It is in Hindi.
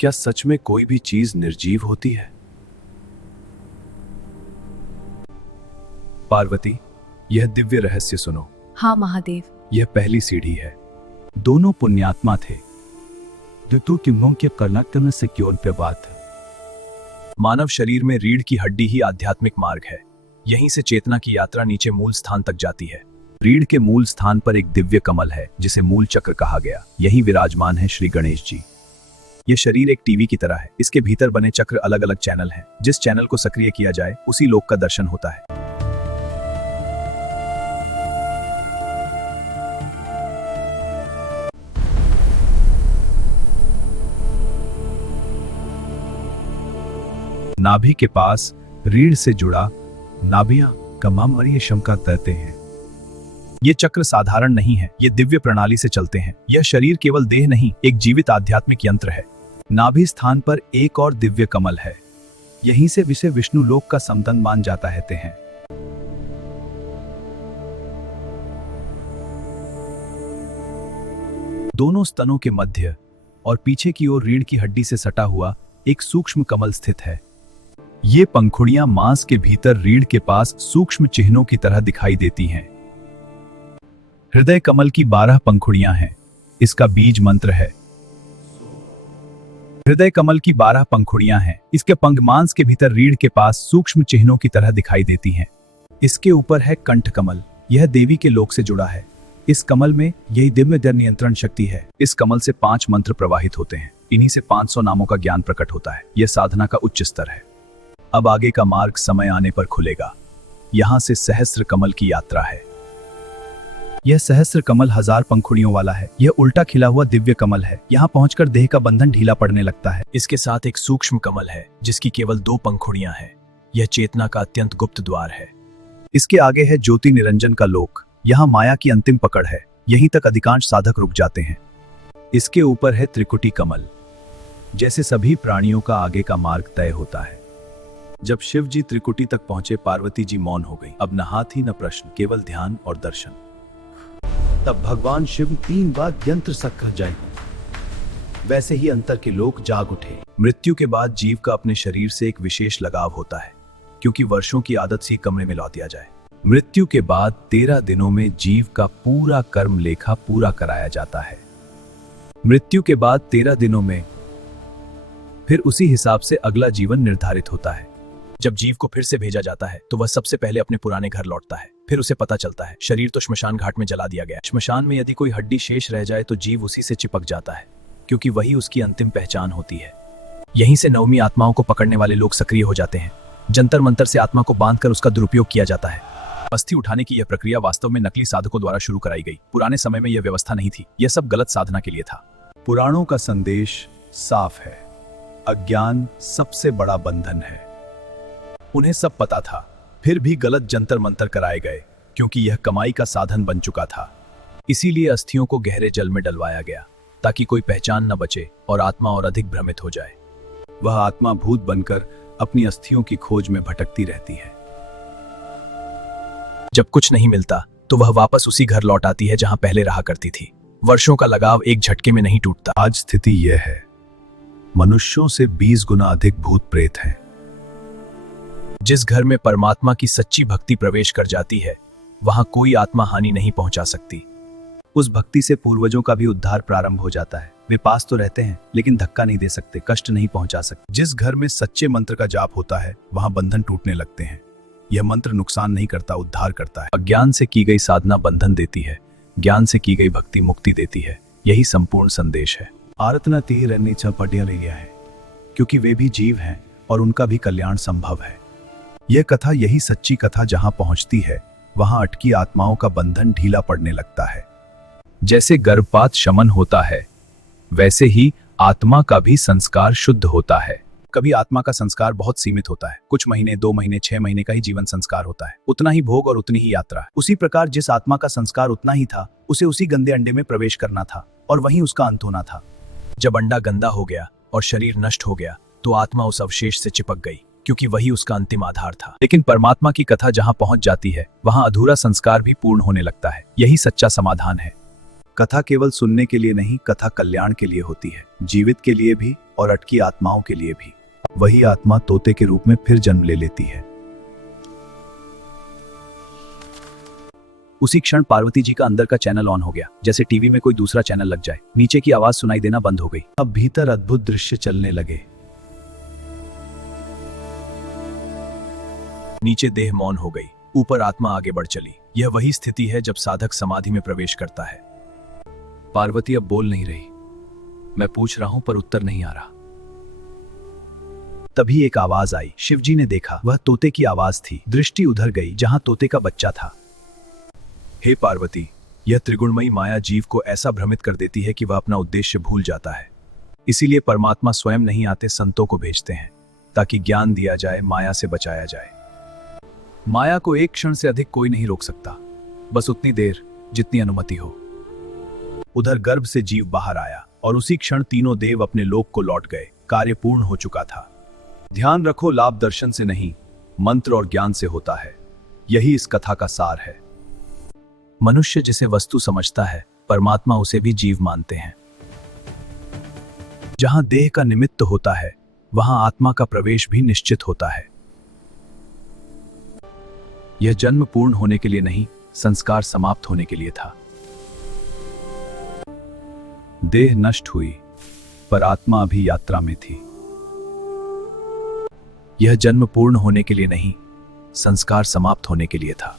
क्या सच में कोई भी चीज निर्जीव होती है? पार्वती, यह दिव्य रहस्य सुनो। हाँ महादेव। यह पहली सीढ़ी है। दोनों पुण्यात्मा थे। द्वितीय किम्मों के कर्नाटक में सिक्योर पे बात। मानव शरीर में रीढ़ की हड्डी ही आध्यात्मिक मार्ग है। यहीं से चेतना की यात्रा नीचे मूल स्थान तक जाती है। रीढ़ के मूल स्थान पर एक दिव्य कमल है जिसे मूल चक्र कहा गया। यही विराजमान है श्री गणेश जी। यह शरीर एक टीवी की तरह है। इसके भीतर बने चक्र अलग अलग चैनल हैं। जिस चैनल को सक्रिय किया जाए उसी लोक का दर्शन होता है। नाभि के पास रीढ़ से जुड़ा नाभियां कमामरीय शंका कहते हैं। ये चक्र साधारण नहीं है, ये दिव्य प्रणाली से चलते हैं। यह शरीर केवल देह नहीं, एक जीवित आध्यात्मिक यंत्र है। नाभि स्थान पर एक और दिव्य कमल है। यहीं से विषय विष्णु लोक का समतन मान जाता कहते हैं। दोनों स्तनों के मध्य और पीछे की ओर रीढ़ की हड्डी से सटा हुआ एक सूक्ष्म कमल स्थित है। ये पंखुड़ियां मांस के भीतर रीढ़ के पास सूक्ष्म चिन्हों की तरह दिखाई देती हैं। हृदय कमल की 12 पंखुड़ियां हैं। इसका बीज मंत्र है। हृदय कमल की 12 पंखुड़ियां हैं। इसके पंख मांस के भीतर रीढ़ के पास सूक्ष्म चिन्हों की तरह दिखाई देती हैं। इसके ऊपर है कंठ कमल। यह देवी के लोक से जुड़ा है। इस कमल में यही दिव्य दर नियंत्रण शक्ति है। इस कमल से 5 मंत्र प्रवाहित होते हैं। इन्हीं से 500 नामों का ज्ञान प्रकट होता है। यह साधना का उच्च स्तर है। अब आगे का मार्ग समय आने पर खुलेगा। यहां से सहस्त्र कमल की यात्रा है। यह सहस्त्र कमल 1000 पंखुड़ियों वाला है। यह उल्टा खिला हुआ दिव्य कमल है। यहाँ पहुंचकर देह का बंधन ढीला पड़ने लगता है। इसके साथ एक सूक्ष्म कमल है जिसकी केवल 2 पंखुड़ियां हैं। यह चेतना का अत्यंत गुप्त द्वार है। इसके आगे है ज्योति निरंजन का लोक। यहाँ माया की अंतिम पकड़ है। यहीं तक अधिकांश साधक रुक जाते हैं। इसके ऊपर है त्रिकुटी कमल। जैसे सभी प्राणियों का आगे का मार्ग तय होता है। जब शिव जी त्रिकुटी तक पहुंचे, पार्वती जी मौन हो गई। अब न हाथ ही न प्रश्न, केवल ध्यान और दर्शन। तब भगवान शिव 3 बार यंत्र सखा जाए। वैसे ही अंतर के लोग जाग उठे। मृत्यु के बाद जीव का अपने शरीर से एक विशेष लगाव होता है, क्योंकि वर्षों की आदत से कमरे में लौट दिया जाए। मृत्यु के बाद 13 दिनों में जीव का पूरा कर्म लेखा पूरा कराया जाता है। मृत्यु के बाद 13 दिनों में फिर उसी हिसाब से अगला जीवन निर्धारित होता है। जब जीव को फिर से भेजा जाता है तो वह सबसे पहले अपने पुराने घर लौटता है। फिर उसे पता चलता है शरीर तो श्मशान घाट में जला दिया गया। श्मशान में यदि कोई हड्डी शेष रह जाए तो जीव उसी से चिपक जाता है, क्योंकि वही उसकी अंतिम पहचान होती है। यहीं से नवमी आत्माओं को पकड़ने वाले लोग सक्रिय हो जाते हैं। जंतर मंतर से आत्मा को बांधकर उसका दुरुपयोग किया जाता है। अस्थि उठाने की यह प्रक्रिया वास्तव में नकली साधकों द्वारा शुरू कराई गई। पुराने समय में यह व्यवस्था नहीं थी। यह सब गलत साधना के लिए था। पुराणों का संदेश साफ है। अज्ञान सबसे बड़ा बंधन है। उन्हें सब पता था, फिर भी गलत जंतर मंतर कराए गए, क्योंकि यह कमाई का साधन बन चुका था। इसीलिए अस्थियों को गहरे जल में डलवाया गया, ताकि कोई पहचान न बचे और आत्मा और अधिक भ्रमित हो जाए। वह आत्मा भूत बनकर अपनी अस्थियों की खोज में भटकती रहती है। जब कुछ नहीं मिलता तो वह वापस उसी घर लौट आती है जहां पहले रहा करती थी। वर्षों का लगाव एक झटके में नहीं टूटता। आज स्थिति यह है, मनुष्यों से 20 गुना अधिक भूत प्रेत हैं। जिस घर में परमात्मा की सच्ची भक्ति प्रवेश कर जाती है, वहां कोई आत्मा हानि नहीं पहुंचा सकती। उस भक्ति से पूर्वजों का भी उद्धार प्रारंभ हो जाता है। वे पास तो रहते हैं, लेकिन धक्का नहीं दे सकते, कष्ट नहीं पहुंचा सकते। जिस घर में सच्चे मंत्र का जाप होता है, वहां बंधन टूटने लगते हैं। यह मंत्र नुकसान नहीं करता, उद्धार करता है। अज्ञान से की गई साधना बंधन देती है, ज्ञान से की गई भक्ति मुक्ति देती है। यही संपूर्ण संदेश है। आरतना तीर नीचा पटिया लिया है, क्योंकि वे भी जीव हैं और उनका भी कल्याण संभव है। यह कथा, यही सच्ची कथा जहां पहुंचती है, वहां अटकी आत्माओं का बंधन ढीला पड़ने लगता है। जैसे गर्भपात शमन होता है, वैसे ही आत्मा का भी संस्कार शुद्ध होता है। कभी आत्मा का संस्कार बहुत सीमित होता है। कुछ महीने, 2 महीने, 6 महीने का ही जीवन संस्कार होता है। उतना ही भोग और उतनी ही यात्रा। उसी प्रकार जिस आत्मा का संस्कार उतना ही था, उसे उसी गंदे अंडे में प्रवेश करना था और वहीं उसका अंत होना था। जब अंडा गंदा हो गया और शरीर नष्ट हो गया, तो आत्मा उस अवशेष से चिपक गई, क्योंकि वही उसका अंतिम आधार था। लेकिन परमात्मा की कथा जहां पहुंच जाती है, वहां अधूरा संस्कार भी पूर्ण होने लगता है। यही सच्चा समाधान है। कथा केवल सुनने के लिए नहीं, कथा कल्याण के लिए होती है, जीवित के लिए भी और अटकी आत्माओं के लिए भी। वही आत्मा तोते के रूप में फिर जन्म ले लेती है। उसी क्षण पार्वती जी का अंदर का चैनल ऑन हो गया, जैसे टीवी में कोई दूसरा चैनल लग जाए। नीचे की आवाज सुनाई देना बंद हो गई। अब भीतर अद्भुत दृश्य चलने लगे। नीचे देह मौन हो गई, ऊपर आत्मा आगे बढ़ चली। यह वही स्थिति है जब साधक समाधि में प्रवेश करता है। पार्वती अब बोल नहीं रही। मैं पूछ रहा हूं पर उत्तर नहीं आ रहा। तभी एक आवाज आई। शिवजी ने देखा, वह तोते की आवाज थी। दृष्टि उधर गई जहां तोते का बच्चा था। हे पार्वती, यह त्रिगुणमयी माया जीव को ऐसा भ्रमित कर देती है कि वह अपना उद्देश्य भूल जाता है। इसीलिए परमात्मा स्वयं नहीं आते, संतों को भेजते हैं, ताकि ज्ञान दिया जाए, माया से बचाया जाए। माया को एक क्षण से अधिक कोई नहीं रोक सकता, बस उतनी देर जितनी अनुमति हो। उधर गर्भ से जीव बाहर आया और उसी क्षण तीनों देव अपने लोक को लौट गए। कार्य पूर्ण हो चुका था। ध्यान रखो, लाभ दर्शन से नहीं, मंत्र और ज्ञान से होता है। यही इस कथा का सार है। मनुष्य जिसे वस्तु समझता है, परमात्मा उसे भी जीव मानते हैं। जहां देह का निमित्त होता है, वहां आत्मा का प्रवेश भी निश्चित होता है। यह जन्म पूर्ण होने के लिए नहीं, संस्कार समाप्त होने के लिए था। देह नष्ट हुई, पर आत्मा अभी यात्रा में थी। यह जन्म पूर्ण होने के लिए नहीं, संस्कार समाप्त होने के लिए था।